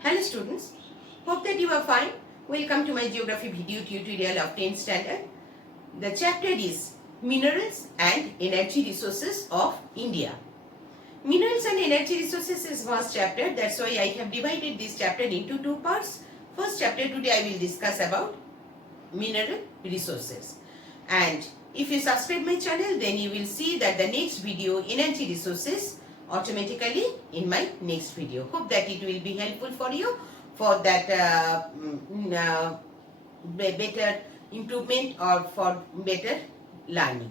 Hello students, hope that you are fine. Welcome to my geography video tutorial of 10th standard. The chapter is Minerals and Energy Resources of India. Minerals and Energy Resources is vast chapter, that's why I have divided this chapter into two parts. First chapter today I will discuss about mineral resources. And if you subscribe my channel, then you will see that the next video, energy resources, automatically in my next video. Hope that it will be helpful for you for that better improvement or for better learning.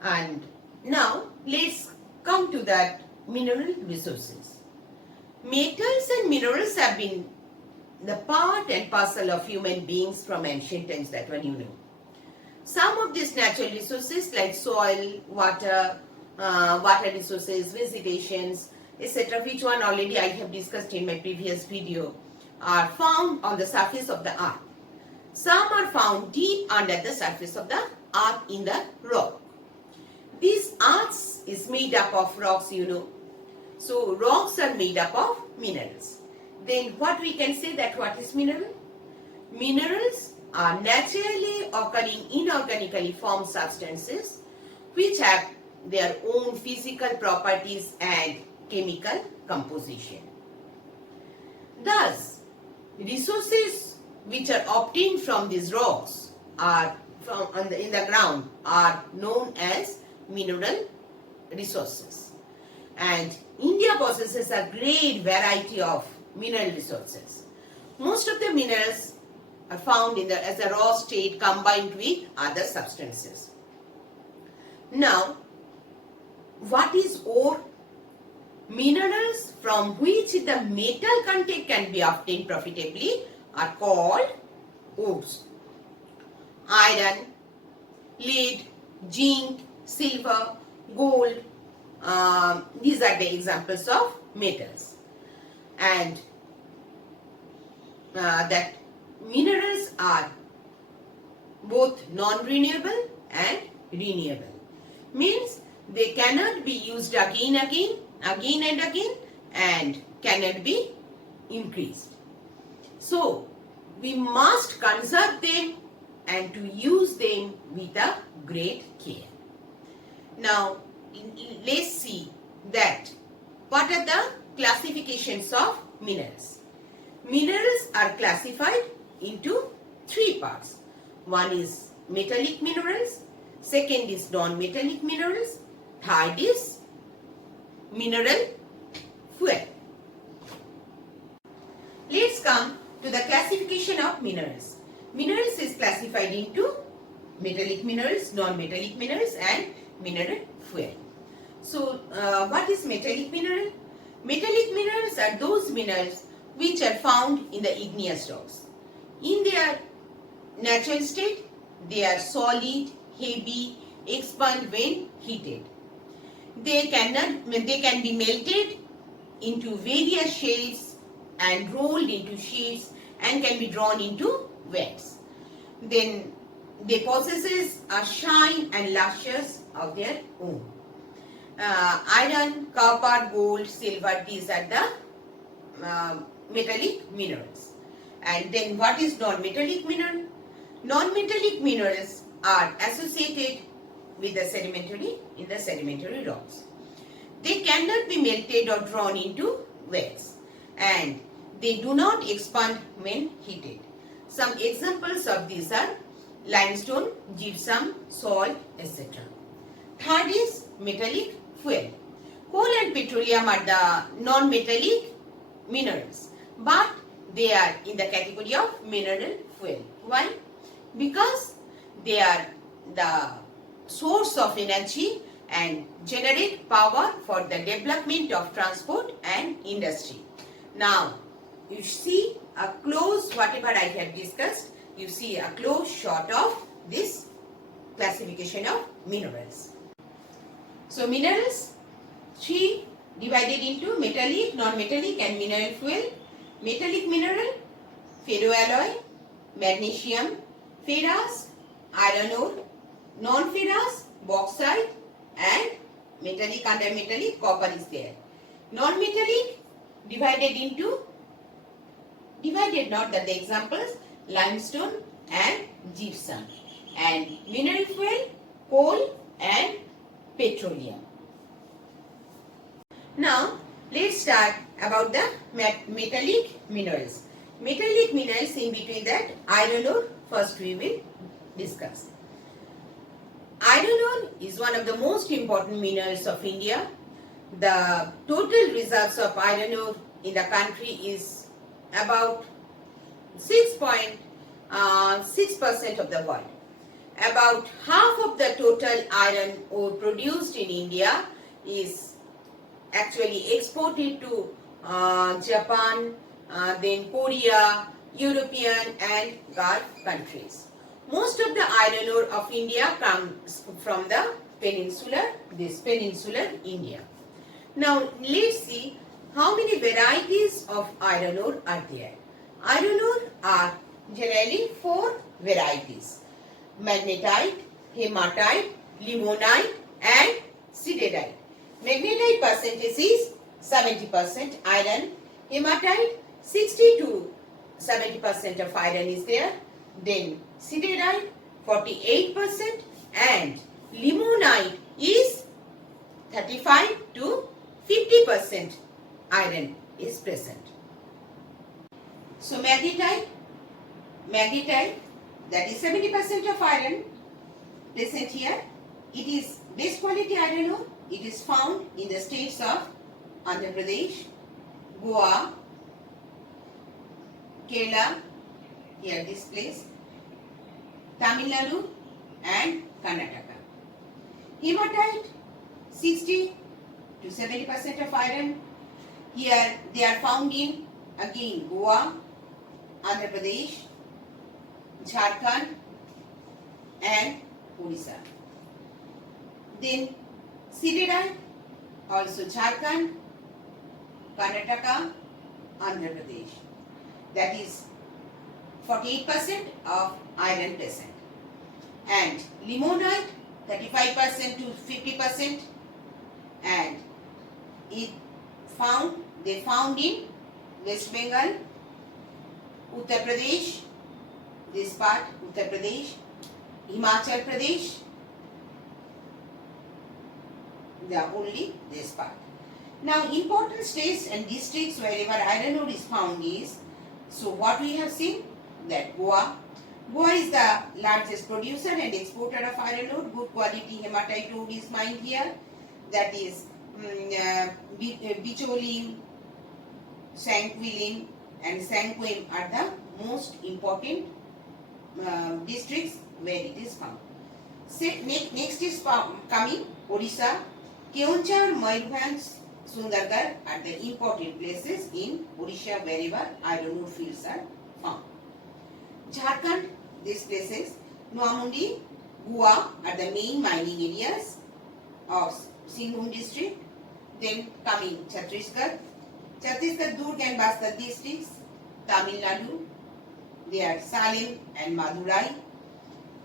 And now let's come to that mineral resources. Metals and minerals have been the part and parcel of human beings from ancient times, that one you know. Some of these natural resources like soil, water resources, vegetations, etc., which one already I have discussed in my previous video, are found on the surface of the earth. Some are found deep under the surface of the earth in the rock. This earth is made up of rocks, you know. So rocks are made up of minerals. Then what we can say that what is mineral? Minerals are naturally occurring inorganically formed substances which have their own physical properties and chemical composition. Thus, resources which are obtained from these rocks in the ground are known as mineral resources. And India possesses a great variety of mineral resources. Most of the minerals are found as a raw state combined with other substances. Now, what is ore? Minerals from which the metal content can be obtained profitably are called ores. Iron, lead, zinc, silver, gold, these are the examples of metals. And that minerals are both non-renewable and renewable. Means they cannot be used again and again and cannot be increased. So we must conserve them and to use them with a great care. Now let's see that what are the classifications of minerals. Minerals are classified into three parts. One is metallic minerals, second is non-metallic minerals, third is mineral fuel. Let's come to the classification of minerals. Minerals is classified into metallic minerals, non-metallic minerals and mineral fuel. So what is metallic mineral? Metallic minerals are those minerals which are found in the igneous rocks. In their natural state, they are solid, heavy, expand when heated. They can be melted into various shapes and rolled into sheets and can be drawn into wax. Then they possess a shine and luscious of their own. Iron, copper, gold, silver, these are the metallic minerals. And then what is non-metallic mineral? Non-metallic minerals are associated with the sedimentary rocks. They cannot be melted or drawn into wax and they do not expand when heated. Some examples of these are limestone, gypsum, salt, etc. Third is metallic fuel. Coal and petroleum are the non-metallic minerals, but they are in the category of mineral fuel. Why? Because they are the source of energy and generate power for the development of transport and industry. Now, you see a close, whatever I have discussed, you see a close shot of this classification of minerals. So, minerals, three divided into metallic, non-metallic and mineral fuel. Metallic mineral, ferroalloy, magnesium, ferrous, iron ore, non-ferrous, bauxite and metallic, under metallic, copper is there. Non-metallic divided into Divided not that the examples limestone and gypsum, and mineral fuel, coal and petroleum. Now let's start about the metallic minerals. Metallic minerals, in between that iron ore first we will discuss. Iron ore is one of the most important minerals of India. The total reserves of iron ore in the country is about 6.6% of the world. About half of the total iron ore produced in India is actually exported to Japan, then Korea, European and Gulf countries. Most of the iron ore of India comes from the peninsular India. Now let's see how many varieties of iron ore are there. Iron ore are generally 4 varieties: magnetite, hematite, limonite and siderite. Magnetite percentage is 70% iron, hematite 60 to 70% of iron is there, then siderite 48% and limonite is 35 to 50% iron is present. So magnetite that is 70% of iron present here. It is best quality iron ore. It is found in the states of Andhra Pradesh, Goa, Kerala, here this place, Tamil Nadu and Karnataka. Hematite 60 to 70% of iron. Here they are found in again Goa, Andhra Pradesh, Jharkhand and Odisha. Then siderite also Jharkhand, Karnataka, Andhra Pradesh. That is 48% of iron present. And limonite 35% to 50%, and they found in West Bengal, Uttar Pradesh, this part Uttar Pradesh, Himachal Pradesh, only this part. Now important states and districts wherever iron ore is found is, so what we have seen, that Goa is the largest producer and exporter of iron ore. Good quality hematite ore is mined here. That is Bicholi, Sanquilin and Sanquim are the most important districts where it is found. Next is coming Odisha. Keonjhar, Mayurbhanj, Sundargarh are the important places in Odisha wherever iron ore fields are found. Jharkhand, these places, Noamundi, Goa are the main mining areas of Singhbhum district. Then coming Chhattisgarh, Durg and Bastar districts, Tamil Nadu, they are Salem and Madurai,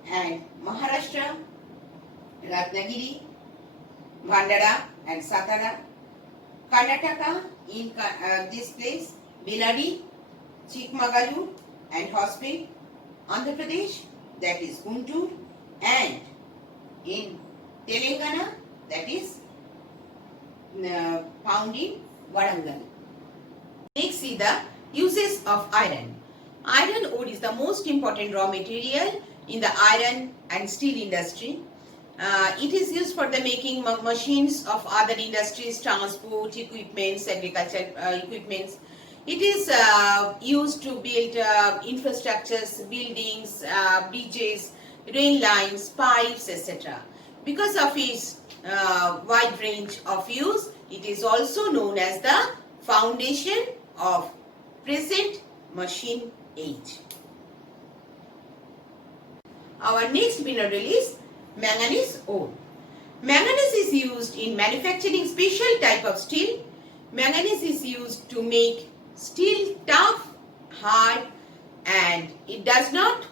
and Maharashtra, Ratnagiri, Bhandara and Satara, Karnataka in this place, Bellary, Chikmagalur and Hospet, Andhra Pradesh, that is Guntur, and in Telangana, that is found in Warangal. Next, see the uses of iron. Iron ore is the most important raw material in the iron and steel industry. It is used for the making machines of other industries, transport equipments, agriculture equipments. It is used to build infrastructures, buildings, bridges, rail lines, pipes, etc. Because of its wide range of use, it is also known as the foundation of present machine age. Our next mineral is manganese ore. Manganese is used in manufacturing special type of steel. Manganese is used to make steel tough, hard, and it does not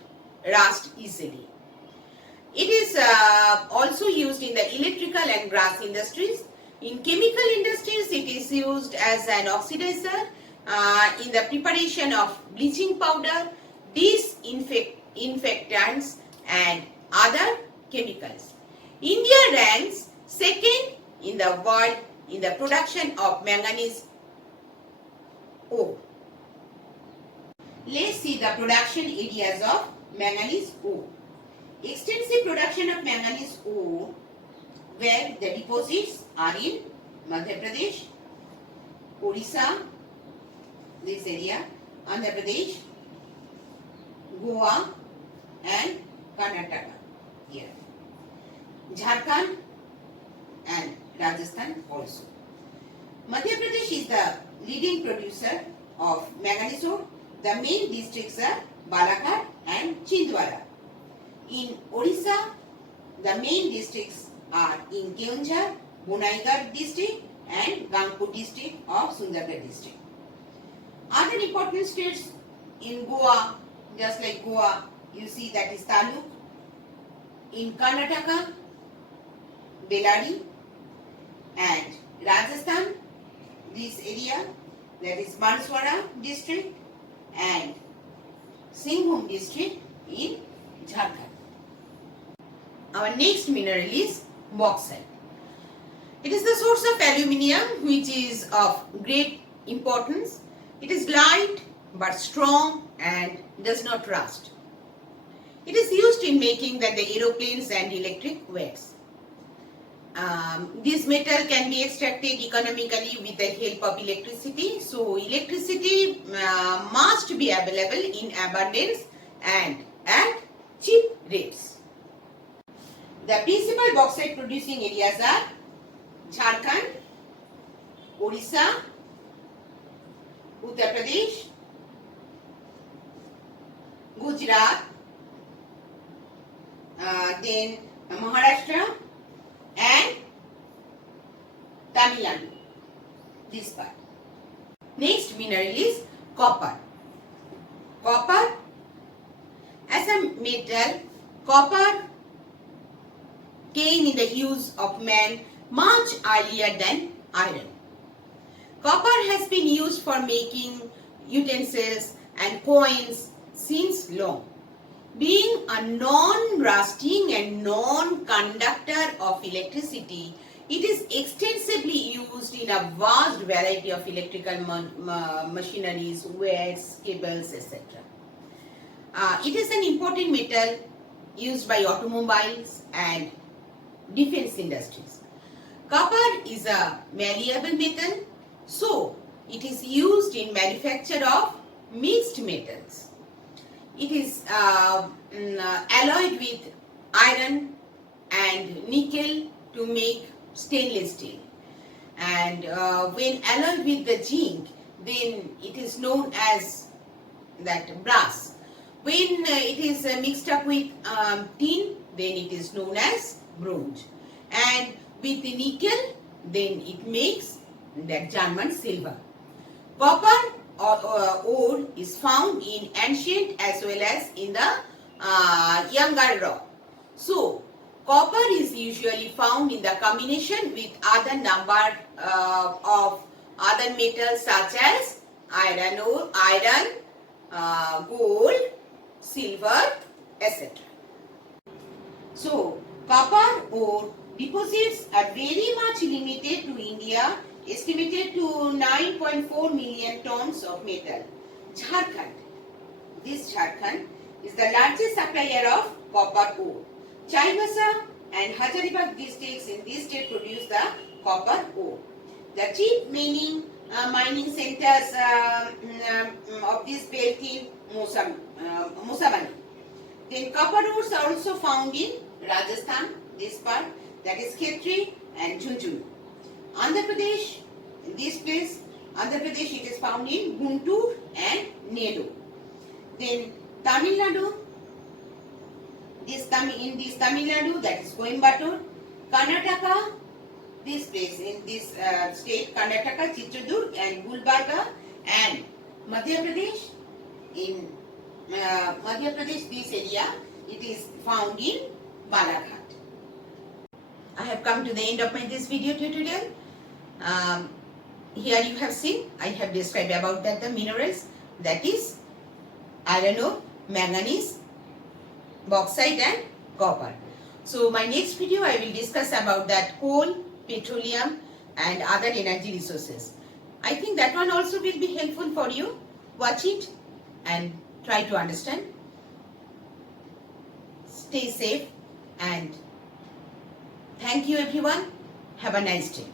rust easily. It is also used in the electrical and brass industries. In chemical industries, it is used as an oxidizer in the preparation of bleaching powder, disinfectants and other chemicals. India ranks second in the world in the production of manganese ore. Let's see the production areas of manganese ore. Extensive production of manganese ore, where the deposits are in Madhya Pradesh, Orissa, this area, Andhra Pradesh, Goa and Karnataka here. Jharkhand and Rajasthan also. Madhya Pradesh is the leading producer of manganese ore. The main districts are Balaghat and Chhindwara. In Orissa, the main districts are in Keonjhar, Bonaigarh district and Gangpur district of Sundargarh district. Other important states in Goa, just like Goa, you see that is Taluk. In Karnataka, Bellary, and Rajasthan, this area, that is Banswara district and Singhbhum district in Jharkhand. Our next mineral is bauxite. It is the source of aluminium, which is of great importance. It is light but strong and does not rust. It is used in making the aeroplanes and electric wires. This metal can be extracted economically with the help of electricity. So electricity must be available in abundance and at cheap rates. The principal bauxite producing areas are Jharkhand, Orissa, Uttar Pradesh, Gujarat, then Maharashtra and Tamil Nadu, this part. Next mineral is copper. Copper, as a metal, copper came in the use of man much earlier than iron. Copper has been used for making utensils and coins since long. Being a non-rusting and non-conductor of electricity, it is extensively used in a vast variety of electrical machineries, wires, cables, etc. It is an important metal used by automobiles and defense industries. Copper is a malleable metal, so it is used in manufacture of mixed metals. It is alloyed with iron and nickel to make stainless steel. And when alloyed with the zinc, then it is known as that brass. When it is mixed up with tin, then it is known as bronze. And with the nickel, then it makes that German silver. Copper ore is found in ancient as well as in the younger rock. So, copper is usually found in the combination with other number of other metals such as iron ore, gold, silver, etc. So, copper ore deposits are very much limited to India, estimated to 9.4 million tons of metal. Jharkhand, this Jharkhand is the largest supplier of copper ore. Chaibasa and Hazaribagh districts in this state produce the copper ore. The chief mining centers of this belt in Mosabani. Then copper ores are also found in Rajasthan, this part, that is Khetri and Jhunjhunu. Andhra Pradesh, in this place, Andhra Pradesh, it is found in Guntur and Nellore. Then Tamil Nadu, in this Tamil Nadu, that is Coimbatore. Karnataka, this place, in this state, Karnataka, Chitradurg and Gulbarga. And Madhya Pradesh, in Madhya Pradesh, this area, it is found in Balaghat. I have come to the end of this video tutorial. here you have seen, I have described about that the minerals, that is iron ore, manganese, bauxite and copper. So my next video I will discuss about that coal, petroleum and other energy resources. I think that one also will be helpful for you. Watch it and try to understand. Stay safe and thank you everyone. Have a nice day.